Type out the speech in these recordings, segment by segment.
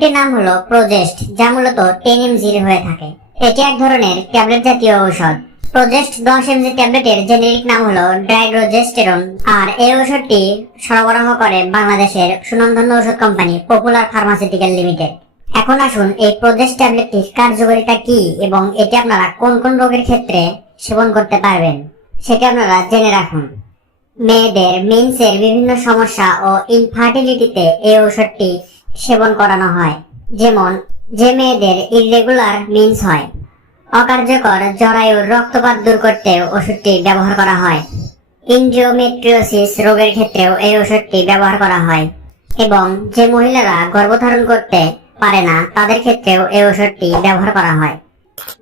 ট্যাবলেটটির নাম হলো প্রোজেস্ট যা মূলত টেন এমজির হয়ে থাকে। এটি এক ধরনের ট্যাবলেট জাতীয় ঔষধ। প্রোজেস্ট দশ এমজি ট্যাবলেটের জেনেরিক নাম হলো ড্রাইড্রোজেস্টেরন আর এই ঔষধটি সরবরাহ করে বাংলাদেশের সুনামধন্য ওষুধ কোম্পানি পপুলার ফার্মাসিউটিক্যাল লিমিটেড এখন আসুন এই প্রোজেস্ট ট্যাবলেটটির কার্যকারিতা কি এবং এটি আপনারা কোন কোন রোগের ক্ষেত্রে সেবন করতে পারবেন, সেটি আপনারা জেনে রাখুন। মেয়েদের মেন্সের বিভিন্ন সমস্যা ও ইনফার্টিলিটিতে এই ঔষধটি সেবন করানো হয়। যেমন, যে মেয়েদের ইররেগুলার মিন্স হয়। অকার্যকর জরায়ুর রক্তপাত দূর করতে ওষুধটি ব্যবহার করা হয়। ইন্ড্রোমেট্রিওসিস রোগের ক্ষেত্রেও এই ওষুধটি ব্যবহার করা হয়। এবং যে মহিলারা গর্ভধারণ করতে পারে না, তাদের ক্ষেত্রেও এই ওষুধটি ব্যবহার করা হয়।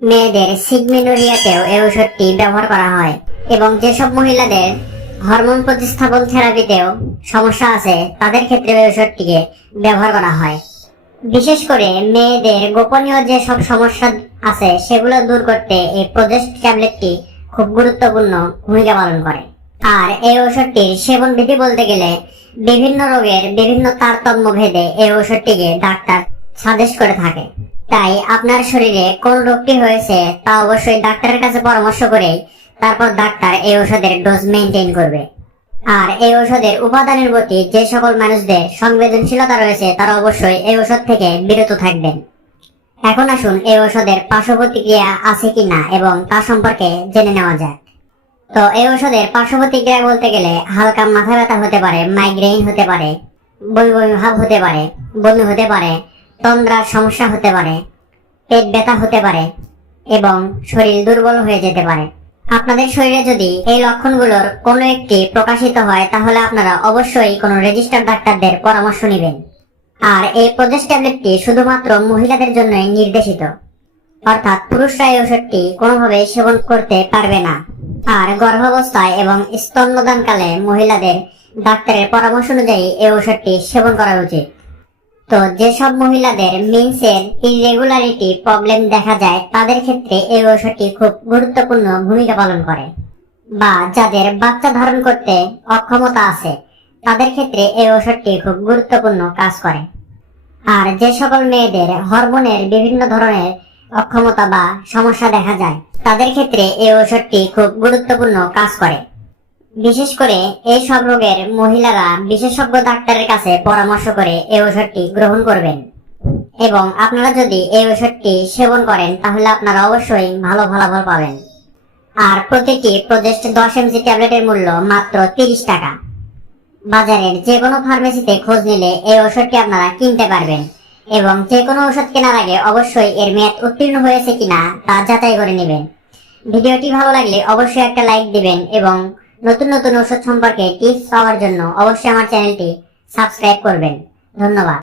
মেয়েদের সিগমেনোরিয়াতেও এই ওষুধটি ব্যবহার করা হয়। এবং যেসব মহিলাদের হরমোন প্রতিস্থাপন থেরাপিতেও সমস্যা আছে, তাদের ক্ষেত্রে ওষুধটিকে ব্যবহার করা হয়। বিশেষ করে মেয়েদের গোপনীয় যে সব সমস্যা আছে, সেগুলো দূর করতে এই প্রজেস্ট ট্যাবলেটটি খুব গুরুত্বপূর্ণ ভূমিকা পালন করে। আর এই ওষুধটির সেবন বিধি বলতে গেলে বিভিন্ন রোগের বিভিন্ন তারতম্য ভেদে এই ওষুধটিকে ডাক্তার সাজেস্ট করে থাকে। তাই আপনার শরীরে কোন রোগটি হয়েছে তা অবশ্যই ডাক্তারের কাছে পরামর্শ করে তারপর ডাক্তার এই ওষুধের ডোজ মেনটেন করবে। আর এই ওষুধের উপাদানের প্রতি যে সকল মানুষদের সংবেদনশীলতা রয়েছে, তারা অবশ্যই এই ওষুধ থেকে বিরত থাকবেন। এখন আসুন এই ওষুধের পার্শ্ব প্রতিক্রিয়া আছে কিনা এবং তা সম্পর্কে জেনে নেওয়া যাক। তো এই ওষুধের পার্শ্ব প্রতিক্রিয়া বলতে গেলে হালকা মাথা ব্যথা হতে পারে মাইগ্রেন হতে পারে, বমি বমি ভাব হতে পারে, বমি হতে পারে, তন্দ্রার সমস্যা হতে পারে, পেট ব্যথা হতে পারে এবং শরীর দুর্বল হয়ে যেতে পারে। আপনাদের শরীরে যদি এই লক্ষণগুলোর কোনো একটি প্রকাশিত হয়, তাহলে আপনারা অবশ্যই কোনো রেজিস্টার ডাক্তারদের পরামর্শ নেবেন। আর এই প্রদেশ ট্যাবলেটটি শুধুমাত্র মহিলাদের জন্যই নির্দেশিত। অর্থাৎ পুরুষরা এই ওষুধটি কোনোভাবে সেবন করতে পারবে না। আর গর্ভাবস্থায় এবং স্তন্যদানকালে মহিলাদের ডাক্তারের পরামর্শ অনুযায়ী এই ওষুধটি সেবন করা উচিত। তো যেসব মহিলাদের মিন্সের ইরেগুলারিটি প্রবলেম দেখা যায়, তাদের ক্ষেত্রে এই ঔষধটি খুব গুরুত্বপূর্ণ ভূমিকা পালন করে। বা যাদের বাচ্চা ধারণ করতে অক্ষমতা আছে, তাদের ক্ষেত্রে এই ঔষধটি খুব গুরুত্বপূর্ণ কাজ করে। আর যে সকল মেয়েদের হরমোনের বিভিন্ন ধরনের অক্ষমতা বা সমস্যা দেখা যায়, তাদের ক্ষেত্রে এই ঔষধটি খুব গুরুত্বপূর্ণ কাজ করে। বিশেষ করে এই সব রোগের মহিলারা বিশেষজ্ঞ ডাক্তারের কাছে পরামর্শ করে এই ওষুধটি গ্রহণ করবেন। এবং আপনারা যদি এই ওষুধটি সেবন করেন, তাহলে আপনারা অবশ্যই ভালো ফলাফল পাবেন। আর প্রতিটি প্রজেস্ট দশ এমজি ট্যাবলেটের মূল্য মাত্র তিরিশ টাকা। বাজারের যে কোনো ফার্মেসিতে খোঁজ নিলে এই ওষুধটি আপনারা কিনতে পারবেন। এবং যে কোনো ওষুধ কেনার আগে অবশ্যই এর মেয়াদ উত্তীর্ণ হয়েছে কিনা তা যাচাই করে নেবেন। ভিডিওটি ভালো লাগলে অবশ্যই একটা লাইক দিবেন এবং নতুন নতুন ওষুধ সম্পর্কে টিপস পাওয়ার জন্য অবশ্যই আমার চ্যানেলটি সাবস্ক্রাইব করবেন। ধন্যবাদ।